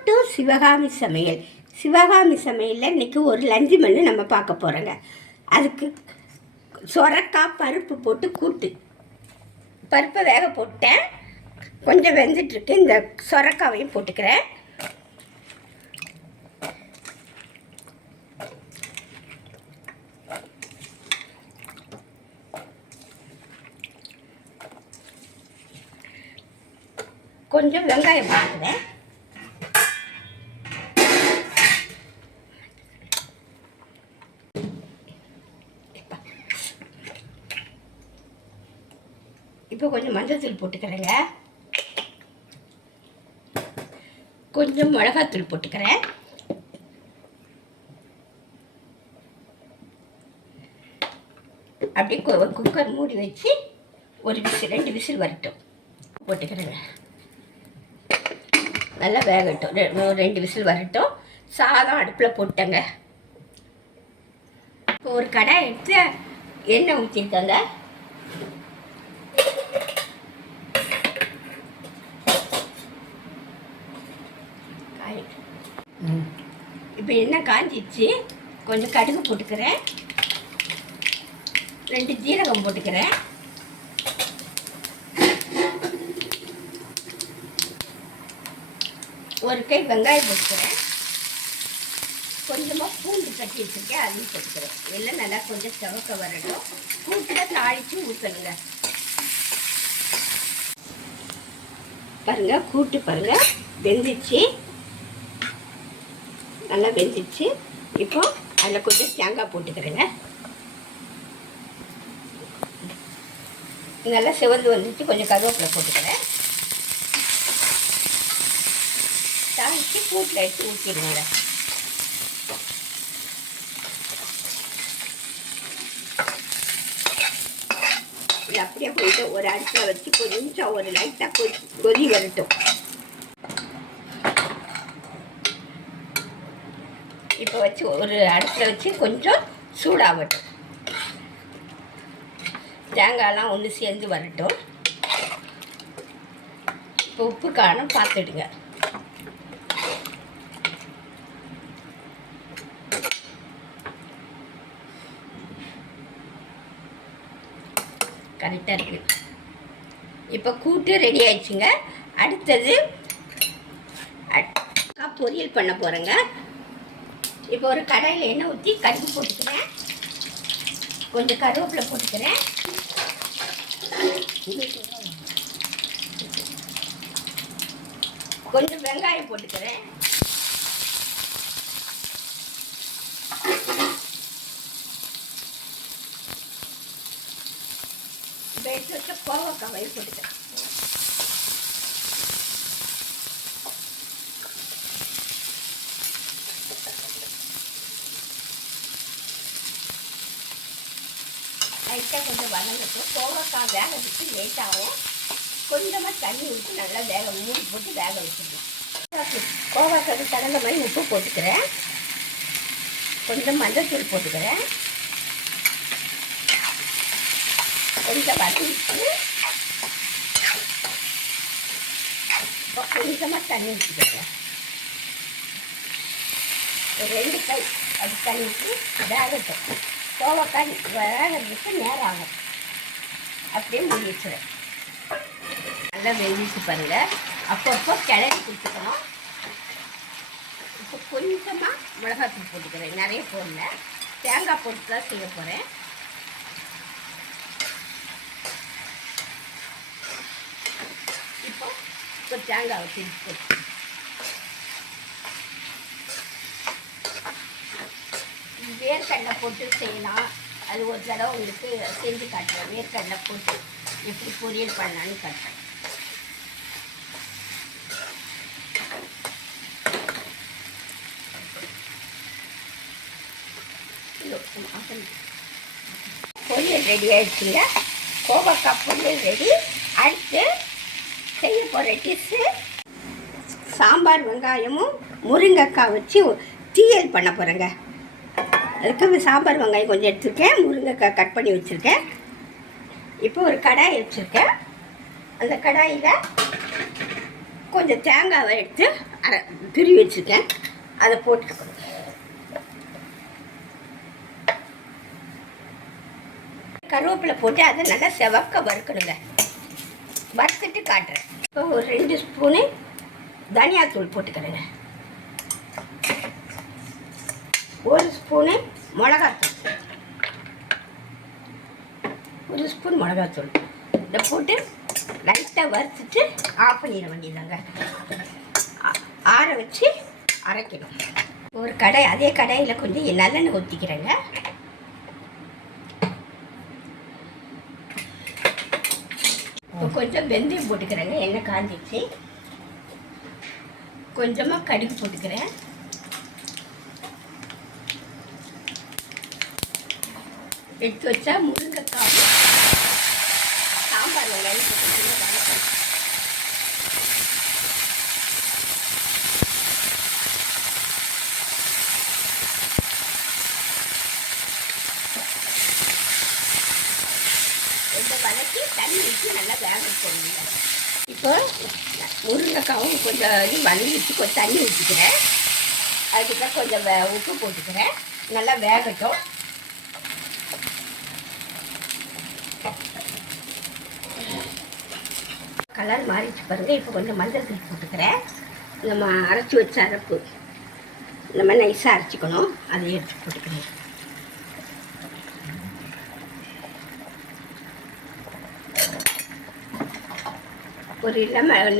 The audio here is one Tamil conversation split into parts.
வெல்கம் டு சிவகாமி சமையல். சிவகாமி சமையலில் இன்றைக்கி ஒரு லஞ்சு மெனு நம்ம பார்க்க போகிறோங்க. அதுக்கு சொரக்காய் பருப்பு போட்டு கூட்டு. பருப்பை வேக போட்டேன், கொஞ்சம் வெந்துட்டுருக்கு. இந்த சொரக்காவையும் போட்டுக்கிறேன். கொஞ்சம் வெங்காயம் போட்டுக்கிறேன். இப்போ கொஞ்சம் மஞ்சள்தூள் போட்டுக்கிறேங்க. கொஞ்சம் மிளகாத்தூள் போட்டுக்கிறேன். அப்படியே குக்கர் மூடி வச்சு ஒரு விசில் 2 விசில் வரட்டும் போட்டுக்கிறேங்க. நல்லா வேகட்டும், 2 விசில் வரட்டும். சாதம் அடுப்பில் போட்டேங்க. இப்போ ஒரு கடாய் எடுத்து எண்ணெய் ஊற்றிருக்கேங்க. இப்போ எண்ணெய் காஞ்சிச்சு. கொஞ்சம் கடுகு போட்டுக்கிறேன், 2 ஜீரகம் போட்டுக்கிறேன், ஒரு கை வெங்காயம் போட்டுக்கிறேன், கொஞ்சமாக பூண்டு கட்டி வச்சுருக்கேன், அதையும் போட்டுக்கிறேன். எல்லாம் நல்லா கொஞ்சம் செவக்க வரட்டும். கூட்டில் தாளித்து ஊற்றணுங்க. பாருங்கள், கூட்டு பாருங்கள் வெந்துச்சு, நல்லா வெந்துச்சு. இப்போ அதில் கொஞ்சம் தேங்காய் போட்டுக்கிறேங்க. நல்லா சிவந்து வந்துச்சு. கொஞ்சம் கருவேப்பிலை போட்டுக்கிறேன். தாளித்து கூட்டில் எடுத்து ஊற்றிடுங்க. இது அப்படியே போயிட்டு ஒரு அடுப்பில் வச்சு கொஞ்சம் ஒரு லைட்டாக கொதி வரட்டும். இப்போ வச்சு ஒரு அடுப்பில் வச்சு கொஞ்சம் சூடாகட்டும். தேங்காயெல்லாம் ஒன்று சேர்ந்து வரட்டும். இப்போ உப்பு காரம் பார்த்துடுங்க. கரெக்டாக இருக்குது. இப்போ கூட்டு ரெடி ஆயிடுச்சுங்க. அடுத்தது பொரியல் பண்ண போகிறேங்க. இப்போ ஒரு கடாயில் எண்ணெய் ஊற்றி கடுகு போட்டுக்கிறேன், கொஞ்சம் கருவேப்பிலை போட்டுக்கிறேன், கொஞ்சம் வெங்காயம் போட்டுக்கிறேன், எடுத்து வச்ச கோவக்காய் போட்டுக்கிறேன். லைட்டாக கொஞ்சம் வதங்கட்டும். கோவக்காய் வேக வச்சு லேட்டாகும். கொஞ்சமாக தண்ணி ஊற்றி நல்லா மூடி போட்டு வேக வச்சுருக்கேன். கோவக்காய் தகுந்த மாதிரி உப்பு போட்டுக்கிறேன், கொஞ்சம் மஞ்சள்தூள் போட்டுக்கிறேன், கொஞ்சம் வதக்கிட்டு கொஞ்சமாக தண்ணி ஊற்றிக்கிறேன். ஒரு 2 கை அது தண்ணி ஊற்றி வேகட்டும். கோவக்காய் வேகிறதுக்கு நேரம் ஆகும். அப்படியே மூடி வச்சுருவேன். நல்லா வெந்துச்சு பாருங்கள். அப்பப்போ கிளறி கொடுத்துக்கணும். இப்போ கொஞ்சமாக மிளகாத்தூள் போட்டுக்கிறேன், நிறைய போடல, தேங்காய் போட்டு தான் செய்ய போகிறேன். இப்போ தேங்காய் வச்சு போட்டு வேர்க்கடலை போட்டு செய்யலாம். அது ஒரு தடவை உங்களுக்கு செஞ்சு காட்டுறேன். வேர்க்கடலை போட்டு எப்படி பொரியல் பண்ணலான்னு காட்டுறேன். பொரியல் ரெடி ஆகிடுச்சுங்க. கோவக்காய் பொரியல் ரெடி. அடுத்து செய்ய போகிற டிஷ்ஷு சாம்பார் வெங்காயமும் முருங்கைக்காய் வச்சு தீயல் பண்ண போகிறேங்க. அதுக்கு சாம்பார் வெங்காயம் கொஞ்சம் எடுத்துருக்கேன், முருங்கைக்காய் கட் பண்ணி வச்சுருக்கேன். இப்போ ஒரு கடாய் வச்சுருக்கேன். அந்த கடாயில் கொஞ்சம் தேங்காவை எடுத்து துருவி வச்சுருக்கேன், அதை போட்டுக்கணும். கருவேப்பிலை போட்டு அதை நல்லா செவக்க வறுக்கணுங்க. வறுத்துட்டு காட்டுறேன். இப்போ ஒரு 2 ஸ்பூனு தனியாத்தூள் போட்டுக்கிறேங்க. 1 ஸ்பூனு மிளகாத்தூள், 1 ஸ்பூன் மிளகாத்தூள் இதை போட்டு லைட்டாக வறுத்துட்டு ஆஃப் பண்ணிட வேண்டியதாங்க. ஆற வச்சு அரைக்கணும். ஒரு அதே கடாயில் கொஞ்சம் நல்லெண்ணெய் ஊற்றிக்கிறேங்க. இப்போ கொஞ்சம் வெந்தயம் போட்டுக்கிறேங்க. எண்ணெய் காஞ்சிச்சு. கொஞ்சமாக கடுகு போட்டுக்கிறேன். எடுத்து வச்சா முருங்கைக்காய் சாம்பார் வெங்காயம் போட்டுக்கிறேன். வதக்கி தண்ணி ஊற்றி நல்லா வேக போடுங்க. இப்போ முருங்கைக்காவும் கொஞ்சம் வதங்கிட்டு கொஞ்சம் தண்ணி ஊற்றிக்கிறேன். அதுக்கப்புறம் கொஞ்சம் உப்பு போட்டுக்கிறேன். நல்லா வேகட்டும். கலர் மாறிச்சு பாருங்கள். இப்போ கொஞ்சம் மஞ்சள் தூள் போட்டுக்கிறேன். நம்ம அரைச்சி வச்ச அரைப்பு நம்ம நைஸாக அரைச்சிக்கணும், அதை எடுத்து போட்டுக்கிறேன். ஒரு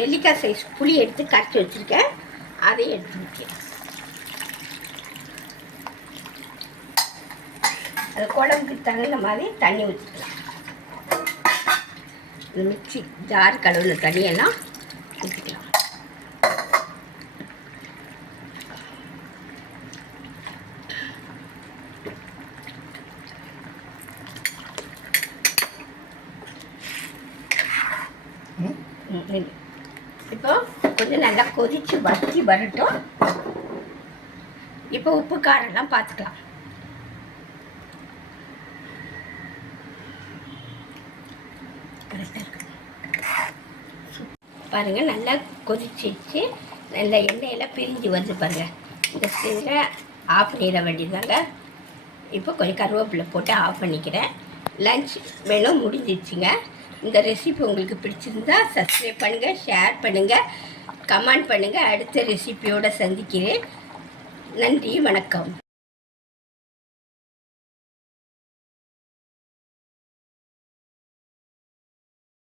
நெல்லிக்காய் சைஸ் புளி எடுத்து கரைச்சி வச்சுருக்கேன், அதையும் எடுத்து வைக்கிறேன். அது குழம்புக்கு தகுந்த மாதிரி தண்ணி ஊற்றிக்கலாம். மிக்சி ஜார் கழுவுன தண்ணியெல்லாம் ஊற்றிக்கலாம். இப்போ கொஞ்சம் நல்லா கொதித்து வற்றி வரட்டும். இப்போ உப்பு காரெல்லாம் பார்த்துக்கலாம். பாருங்கள், நல்லா கொதிச்சிச்சு. நல்ல எண்ணெயெல்லாம் பிரிஞ்சு வந்து பாருங்கள். இந்த ஸ்டேஜில் ஆஃப் பண்ணிட வேண்டியதாங்க. இப்போ கொஞ்சம் கருவேப்பிலை போட்டு ஆஃப் பண்ணிக்கிறேன். லன்ச் மெனு முடிஞ்சிடுச்சுங்க. இந்த ரெசிபி உங்களுக்கு பிடிச்சிருந்தா சப்ஸ்கிரைப் பண்ணுங்கள், ஷேர் பண்ணுங்கள், கமெண்ட் பண்ணுங்கள். அடுத்த ரெசிபியோடு சந்திக்கிறேன். நன்றி, வணக்கம்.